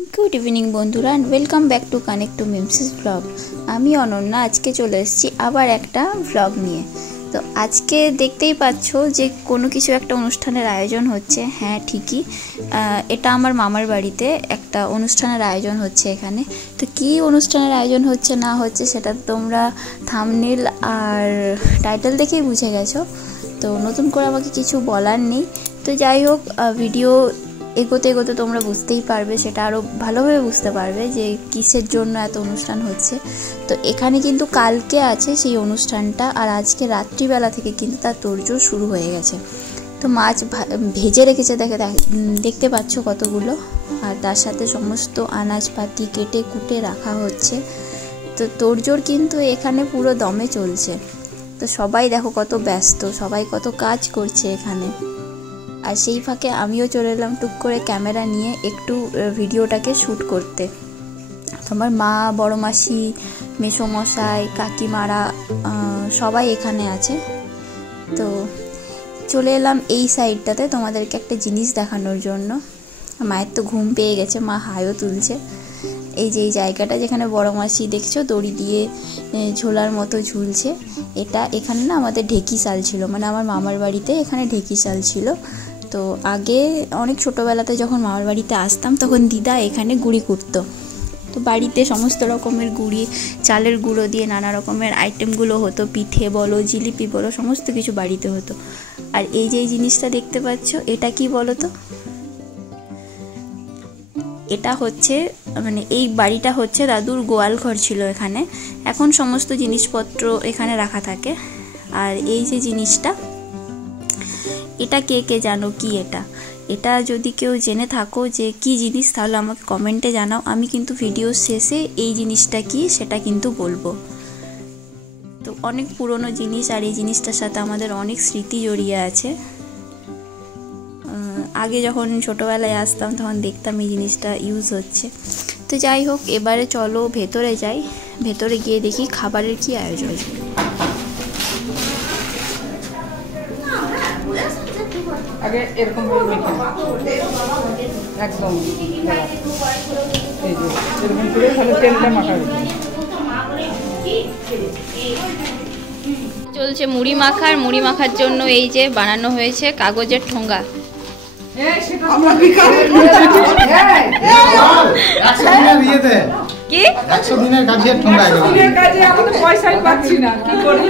Good evening बंधुरा and welcome back to connect to Mimsi's blog. आमी अनन्या आज के चले एसेछि आबार एकटा ब्लग निये। तो आज के देखतेई पाच्छो जे कोनो किछु एकटा अनुष्ठानेर आयोजन होच्छे। हाँ ठीकई एटा आमार मामार बाड़ीते एकटा अनुष्ठानेर आयोजन होच्छे एखाने। तो कि अनुष्ठानेर आयोजन होच्छे ना होच्छे सेटा तोमरा थाम्बनेल आर टाइटल देखेई बुझे गेछो। तो नतुन करे आमाके किछु बलार नेই। तो যাই হোক ভিডিও এগোতে এগোতে তোমরা বুঝতেই পারবে, সেটা আরও ভালোভাবে বুঝতে পারবে যে কিসের জন্য এত অনুষ্ঠান হচ্ছে। তো এখানে কিন্তু কালকে আছে সেই অনুষ্ঠানটা, আর আজকে রাত্রিবেলা থেকে কিন্তু তার তোড়জোড় শুরু হয়ে গেছে। তো মাছ ভেজে রেখেছে দেখতে পাচ্ছ কতগুলো, আর তার সাথে সমস্ত আনাজপাতি কেটে কুটে রাখা হচ্ছে। তো তোড়জোড় কিন্তু এখানে পুরো দমে চলছে। তো সবাই দেখো কত ব্যস্ত, সবাই কত কাজ করছে এখানে। আর সেই ফাঁকে আমিও চলে এলাম টুক করে ক্যামেরা নিয়ে একটু ভিডিওটাকে শ্যুট করতে। তোমার মা, বড় মাসি, মেসোমশাই, কাকিমারা সবাই এখানে আছে। তো চলে এলাম এই সাইডটাতে তোমাদেরকে একটা জিনিস দেখানোর জন্য। মায়ের তো ঘুম পেয়ে গেছে, মা হাইও তুলছে। এই যে এই জায়গাটা যেখানে বড় মাসি দেখছো দড়ি দিয়ে ঝোলার মতো ঝুলছে, এটা এখানে না আমাদের ঢেকিশাল ছিল, মানে আমার মামার বাড়িতে এখানে ঢেকিশাল ছিল। তো আগে অনেক ছোটোবেলাতে যখন মামার বাড়িতে আসতাম তখন দিদা এখানে গুঁড়ি কুটতো। তো বাড়িতে সমস্ত রকমের গুঁড়ি, চালের গুঁড়ো দিয়ে নানা রকমের আইটেমগুলো হতো, পিঠে বলো, জিলিপি বলো, সমস্ত কিছু বাড়িতে হতো। আর এই যে এই জিনিসটা দেখতে পাচ্ছ এটা কি বলো তো? এটা হচ্ছে মানে এই বাড়িটা হচ্ছে দাদুর গোয়াল ঘর ছিল এখানে। এখন সমস্ত জিনিসপত্র এখানে রাখা থাকে। আর এই যে জিনিসটা, এটা কে কে জানো কি এটা? এটা যদি কেউ জেনে থাকো যে কি জিনিস তাহলে আমাকে কমেন্টে জানাও। আমি কিন্তু ভিডিওর শেষে এই জিনিসটা কি সেটা কিন্তু বলবো। তো অনেক পুরনো জিনিস, আর এই জিনিসটার সাথে আমাদের অনেক স্মৃতি জড়িয়ে আছে। আগে যখন ছোটোবেলায় আসতাম তখন দেখতাম এই জিনিসটা ইউজ হচ্ছে। তো যাই হোক, এবারে চলো ভেতরে যাই, ভেতরে গিয়ে দেখি খাবারের কি আয়োজন। আগে এরকম একদম এরকম করে ভালো তেলটা মাখাবে। চলছে মুড়ি মাখার। মুড়ি মাখার জন্য এই যে বানানো হয়েছে কাগজের ঠোঙ্গা। কি 100 দিনের কাজের ঠোঙ্গা, পয়সাই পাচ্ছি না, কি করি?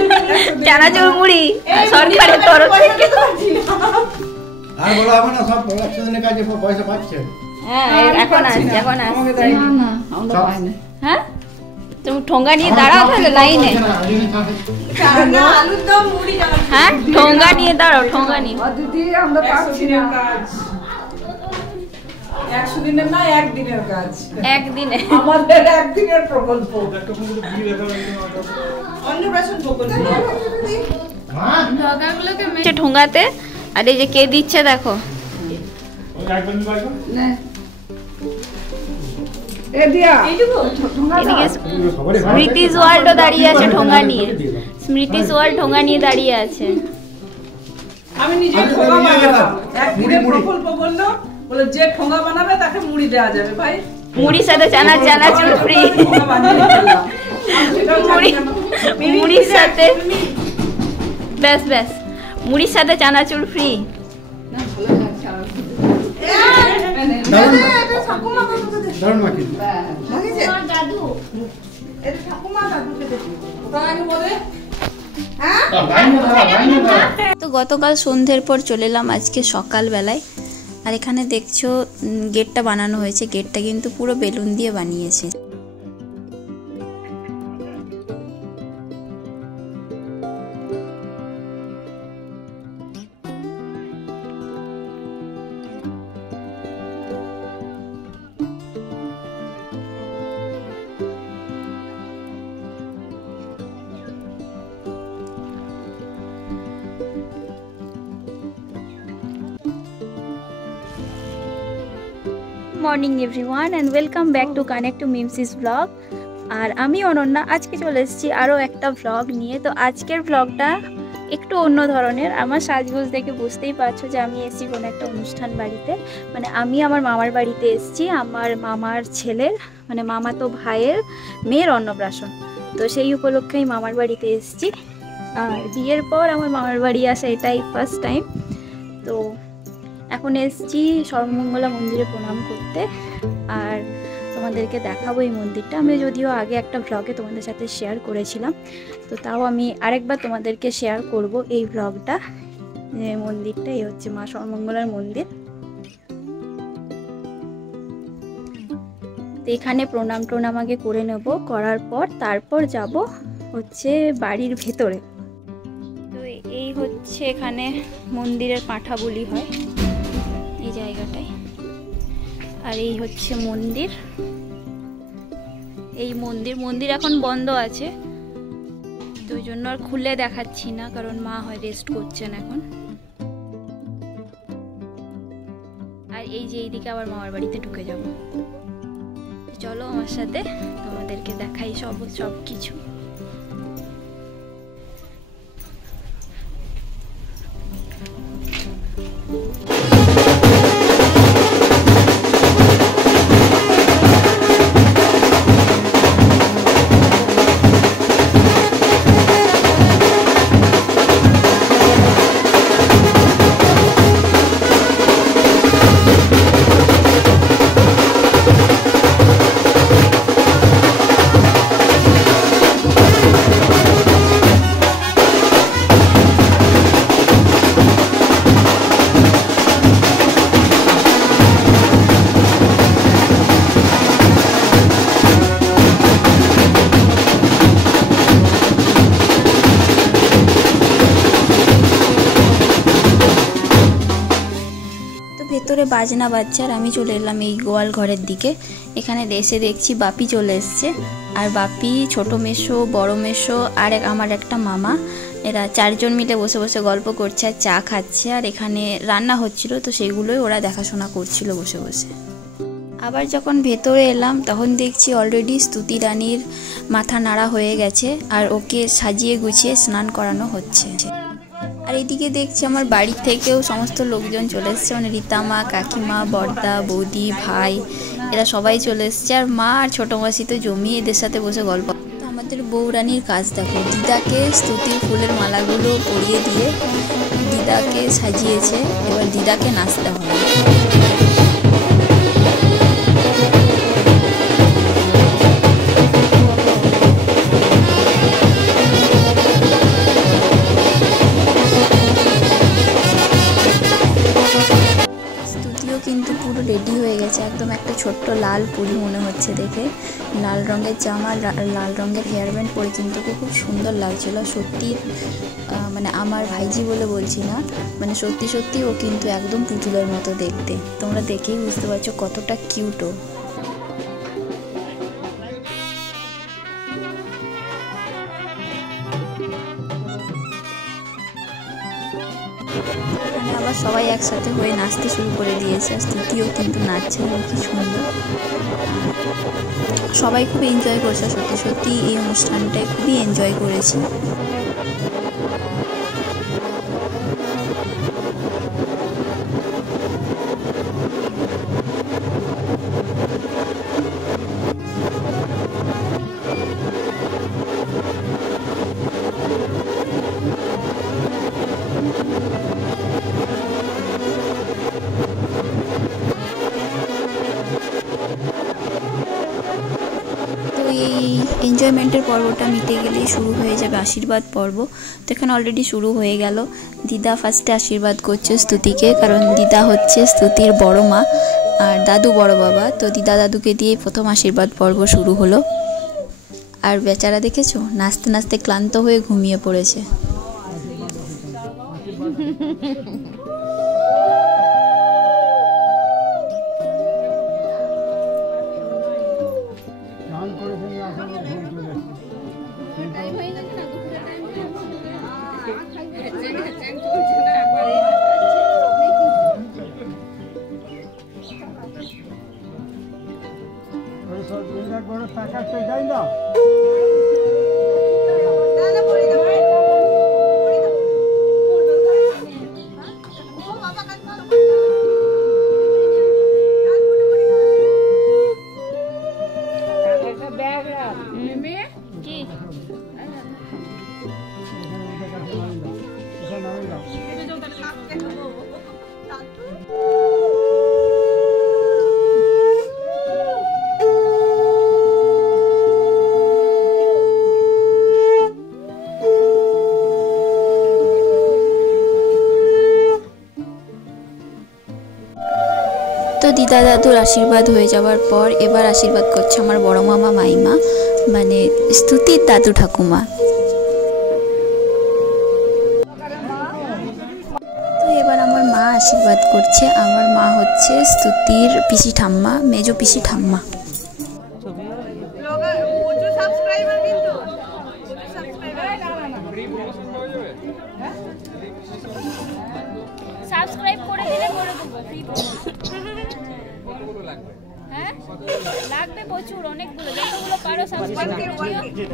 চানাচুর মুড়ি সরকারের তরফ থেকে। আর বলা হবে না সব 100 দিনের কাজে পয়সা পাচ্ছে। হ্যাঁ এখন আসছে, এখন আসছে। না আমরা পাই না। হ্যাঁ তুমি ঠোঙ্গা নিয়ে দাঁড়াও তাহলে লাইনে। আলুর দম মুড়ি, হ্যাঁ ঠোঙ্গা নিয়ে দাঁড়াও, ঠোঙ্গা নিয়ে। দিদি আমরা পাচ্ছি না কাজ। 100 দিনের না একদিনের কাজ, একদিনে আমাদের একদিনের প্রকল্প, অন্নপ্রাশন প্রকল্প। হ্যাঁ ঠোঙ্গাতে। আর এই যে কে দিচ্ছে দেখো, এদিকে স্মৃতি সোয়াল্ডও দাঁড়িয়ে আছে ঠোঙ্গা নিয়ে। স্মৃতি সোয়াল্ড ঠোঙ্গা নিয়ে দাঁড়িয়ে আছে। আমি নিজে ঠোঙ্গা বানাবো, একদিনের প্রকল্প বললো, বলে যে ঠোঙ্গা বানাবে তাকে মুড়ি দেওয়া যাবে। ভাই মুড়ির সাথে চানাচুর ফ্রি। মুড়ির সাথে ব্যাস ব্যাস মুড়ির সাথে চানাচুর ফ্রি। তো গতকাল সন্ধ্যের পর চলে এলাম আজকে সকালবেলায়। আর এখানে দেখছো গেটটা বানানো হয়েছে, গেটটা কিন্তু পুরো বেলুন দিয়ে বানিয়েছে। Morning everyone and welcome back to connect to Mimsi's blog. আর আমি অনন্যা আজকে চলে এসেছি আরও একটা ভ্লগ নিয়ে। তো আজকের ভ্লগটা একটু অন্য ধরনের। আমার সাজগোজ দেখে বুঝতেই পারছো যে আমি এসেছি কোনো একটা অনুষ্ঠান বাড়িতে। মানে আমি আমার মামার বাড়িতে এসেছি, আমার মামার ছেলের মানে মামাতো ভাইয়ের মেয়ের অন্নপ্রাশন। তো সেই উপলক্ষে আমি মামার বাড়িতে এসেছি। আর বিয়ের পর আমার মামার বাড়ি আসা এটাই ফার্স্ট টাইম। তো এখন এসেছি সর্বমঙ্গলা মন্দিরে প্রণাম করতে। আর তোমাদেরকে দেখাবো এই মন্দিরটা। আমি যদিও আগে একটা ভ্লগে তোমাদের সাথে শেয়ার করেছিলাম, তো তাও আমি আরেকবার তোমাদেরকে শেয়ার করব এই ভ্লগটা। মন্দিরটা এই হচ্ছে মা সর্বমঙ্গলার মন্দির। তো এখানে প্রণাম আগে করে নেব, করার পর তারপর যাব হচ্ছে বাড়ির ভেতরে। তো এই হচ্ছে এখানে মন্দিরের পাঁঠা বলি হয় এই জায়গাটায়। আর এই হচ্ছে মন্দির। এই মন্দির এখন বন্ধ আছে, তো ওই জন্য আর খুলে দেখাচ্ছি না, কারণ মা হয় রেস্ট করছেন এখন। আর এই যে এইদিকে আবার মামার বাড়িতে ঢুকে যাব। চলো আমার সাথে, তোমাদেরকে দেখাই সব কিছু। ভেতরে বাজনা বাজছে আর আমি চলে এলাম এই গোয়াল ঘরের দিকে। এখানে এসে দেখছি বাপি চলে এসছে। আর বাপি, ছোট মেসো, বড় মেসো আর আমার একটা মামা, এরা চারজন মিলে বসে বসে গল্প করছে আর চা খাচ্ছে। আর এখানে রান্না হচ্ছিল, তো সেগুলোই ওরা দেখাশোনা করছিল বসে বসে। আবার যখন ভেতরে এলাম তখন দেখছি অলরেডি স্তুতি রানীর মাথা নাড়া হয়ে গেছে আর ওকে সাজিয়ে গুছিয়ে স্নান করানো হচ্ছে। আর এইদিকে দেখছি আমার বাড়ি থেকেও সমস্ত লোকজন চলে এসছে, মানে রীতামা, কাকিমা, বড়দা, বৌদি, ভাই, এরা সবাই চলে এসছে। আর মা আর ছোটো মাসি তো জমিয়ে এদের সাথে বসে গল্প। তো আমাদের বৌরানীর কাজ দেখো, দিদাকে স্তুতির ফুলের মালাগুলো পরিয়ে দিয়ে দিদাকে সাজিয়েছে। এবার দিদাকে নাচতে হবে। কিন্তু পুরো রেডি হয়ে গেছে, একদম একটা ছোট্ট লাল পুরি মনে হচ্ছে দেখে। লাল রঙের জামা, লাল রঙের হেয়ার ব্যান্ড পরে কিন্তু ওকে খুব সুন্দর লাগছিল সত্যি। মানে আমার ভাইজি বলে বলছি না, মানে সত্যি ও কিন্তু একদম পুতুলের মতো দেখতে। তোমরা দেখেই বুঝতে পারছো কতটা কিউট ও। এখানে আবার সবাই একসাথে হয়ে নাচতে শুরু করে দিয়েছে। আর স্তুতিও কিন্তু নাচছে, কি সুন্দর। সবাই খুব এনজয় করছে, সত্যি এই অনুষ্ঠানটায় খুবই এনজয় করেছি। এই এনজয়মেন্টের পর্বটা মিটে গেলেই শুরু হয়ে যাবে আশীর্বাদ পর্ব। তো এখানে অলরেডি শুরু হয়ে গেল। দিদা ফার্স্টে আশীর্বাদ করছে স্তুতিকে, কারণ দিদা হচ্ছে স্তুতির বড় মা আর দাদু বড় বাবা। তো দিদা দাদুকে দিয়ে প্রথম আশীর্বাদ পর্ব শুরু হলো। আর বেচারা দেখেছো নাচতে নাচতে ক্লান্ত হয়ে ঘুমিয়ে পড়েছে। দিদা দাদুর আশীর্বাদ হয়ে যাওয়ার পর এবার আশীর্বাদ করছে আমার বড় মামা মাইমা, মানে স্তুতির দাদু ঠাকুমা। তো এবার আমার মা আশীর্বাদ করছে। আমার মা হচ্ছে স্তুতির পিসি ঠাম্মা, মেজো পিসি ঠাম্মা। সাবস্ক্রাইব করে দিলে করে দেবো, ফ্রি হ্যাঁ লাগবে প্রচুর, অনেকগুলো, যতগুলো পারো সাবস্ক্রাইব করে দিও।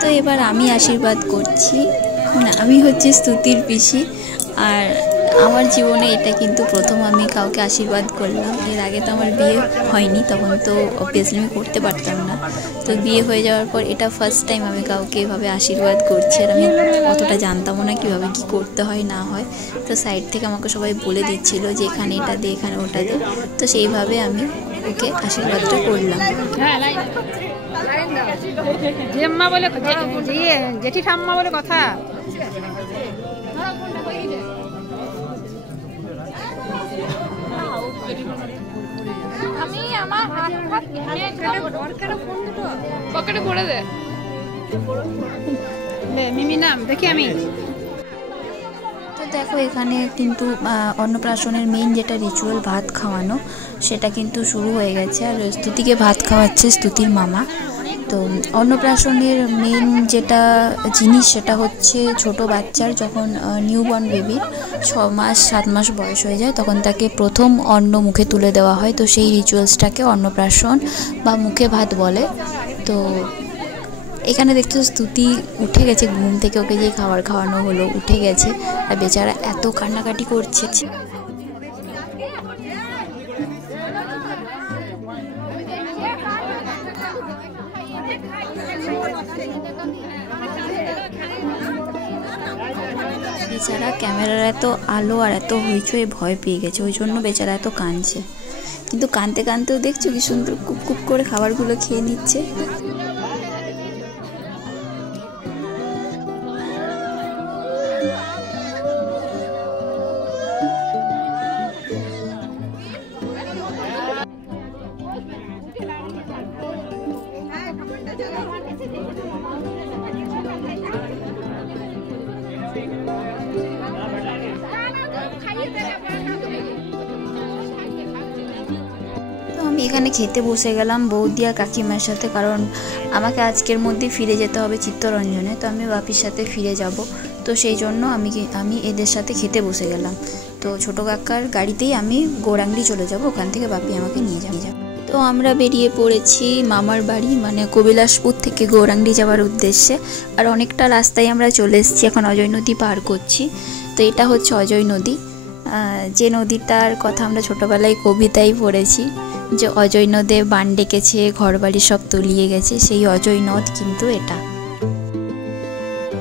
তো এবার আমি আশীর্বাদ করছি। আমি হচ্ছে স্তুতির পিসি, আর আমার জীবনে এটা কিন্তু প্রথম আমি কাউকে আশীর্বাদ করলাম। এর আগে তো আমার বিয়ে হয়নি, তখন তো অবভিয়াসলি আমি করতে পারতাম না। তো বিয়ে হয়ে যাওয়ার পর এটা ফার্স্ট টাইম আমি কাউকে এভাবে আশীর্বাদ করছি। আর আমি অতটা জানতামও না কীভাবে কী করতে হয় না হয়। তো সাইড থেকে আমাকে সবাই বলে দিচ্ছিল যে এখানে এটা দে, এখানে ওটা দে। তো সেইভাবে আমি ওকে আশীর্বাদটা করলাম। জেম্মা বলে জেঠি ঠাম্মা বলে কথা। আমি আমার পকেটে ভরে দে মিমি নাম দেখি আমি। তো দেখো এখানে কিন্তু অন্নপ্রাশনের মেইন যেটা রিচুয়াল ভাত খাওয়ানো, সেটা কিন্তু শুরু হয়ে গেছে। আর স্তুতিকে ভাত খাওয়াচ্ছে স্তুতির মামা। তো অন্নপ্রাশনের মেইন যেটা জিনিস সেটা হচ্ছে ছোট বাচ্চার যখন নিউবর্ন বেবির 6 মাস 7 মাস বয়স হয়ে যায়, তখন তাকে প্রথম অন্ন মুখে তুলে দেওয়া হয়। তো সেই রিচুয়ালসটাকে অন্নপ্রাশন বা মুখে ভাত বলে। তো এখানে দেখছো স্তুতি উঠে গেছে ঘুম থেকে, ওকে যে খাবার খাওয়ানো হলো উঠে গেছে, আর বেচারা এত কান্নাকাটি করছে। বেচারা ক্যামেরার এত আলো আর এত হইচই ভয় পেয়ে গেছে, ওই জন্য বেচারা এত কাঁদছে। কিন্তু কাঁদতে কাঁদতেও দেখছো কি সুন্দর কুপ কুপ করে খাবারগুলো খেয়ে নিচ্ছে। আমি এখানে খেতে বসে গেলাম বৌদি আর কাকিমার সাথে, কারণ আমাকে আজকের মধ্যে ফিরে যেতে হবে চিত্তরঞ্জনে। তো আমি বাপির সাথে ফিরে যাব, তো সেই জন্য আমি এদের সাথে খেতে বসে গেলাম। তো ছোটো কাকার গাড়িতেই আমি গৌরাঙ্গি চলে যাব, ওখান থেকে বাপি আমাকে নিয়ে যাবে। তো আমরা বেরিয়ে পড়েছি মামার বাড়ি, মানে কবিলাসপুর থেকে গৌরাঙ্গি যাওয়ার উদ্দেশ্যে। আর অনেকটা রাস্তায় আমরা চলে এসেছি, এখন অজয় নদী পার করছি। তো এটা হচ্ছে অজয় নদী, যে নদীটার কথা আমরা ছোটোবেলায় কবিতায় পড়েছি, যে অজয় নদে বান ডেকেছে, ঘরবাড়ি সব তলিয়ে গেছে, সেই অজয় নদ কিন্তু এটা।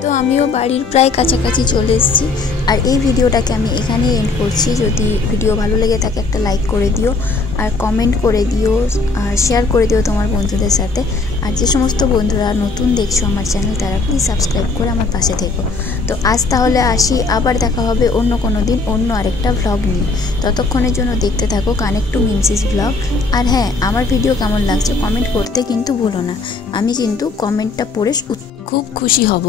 তো আমিও বাড়ির প্রায় কাছাকাছি চলে এসেছি। আর এই ভিডিওটাকে আমি এখানেই এন্ড করছি। যদি ভিডিও ভালো লেগে থাকে একটা লাইক করে দিও, আর কমেন্ট করে দিও, আর শেয়ার করে দিও তোমার বন্ধুদের সাথে। আর যে সমস্ত বন্ধুরা নতুন দেখছো আমার চ্যানেল, তারা প্লিজ সাবস্ক্রাইব করে আমার পাশে থেকো। তো আজ তাহলে আসি, আবার দেখা হবে অন্য কোনো দিন অন্য আরেকটা ভ্লগ নিয়ে। ততক্ষণের জন্য দেখতে থাকো কানেক্ট টু মিমসিস ভ্লগ। আর হ্যাঁ, আমার ভিডিও কেমন লাগছে কমেন্ট করতে কিন্তু ভুলো না, আমি কিন্তু কমেন্টটা পড়ে খুব খুশি হব।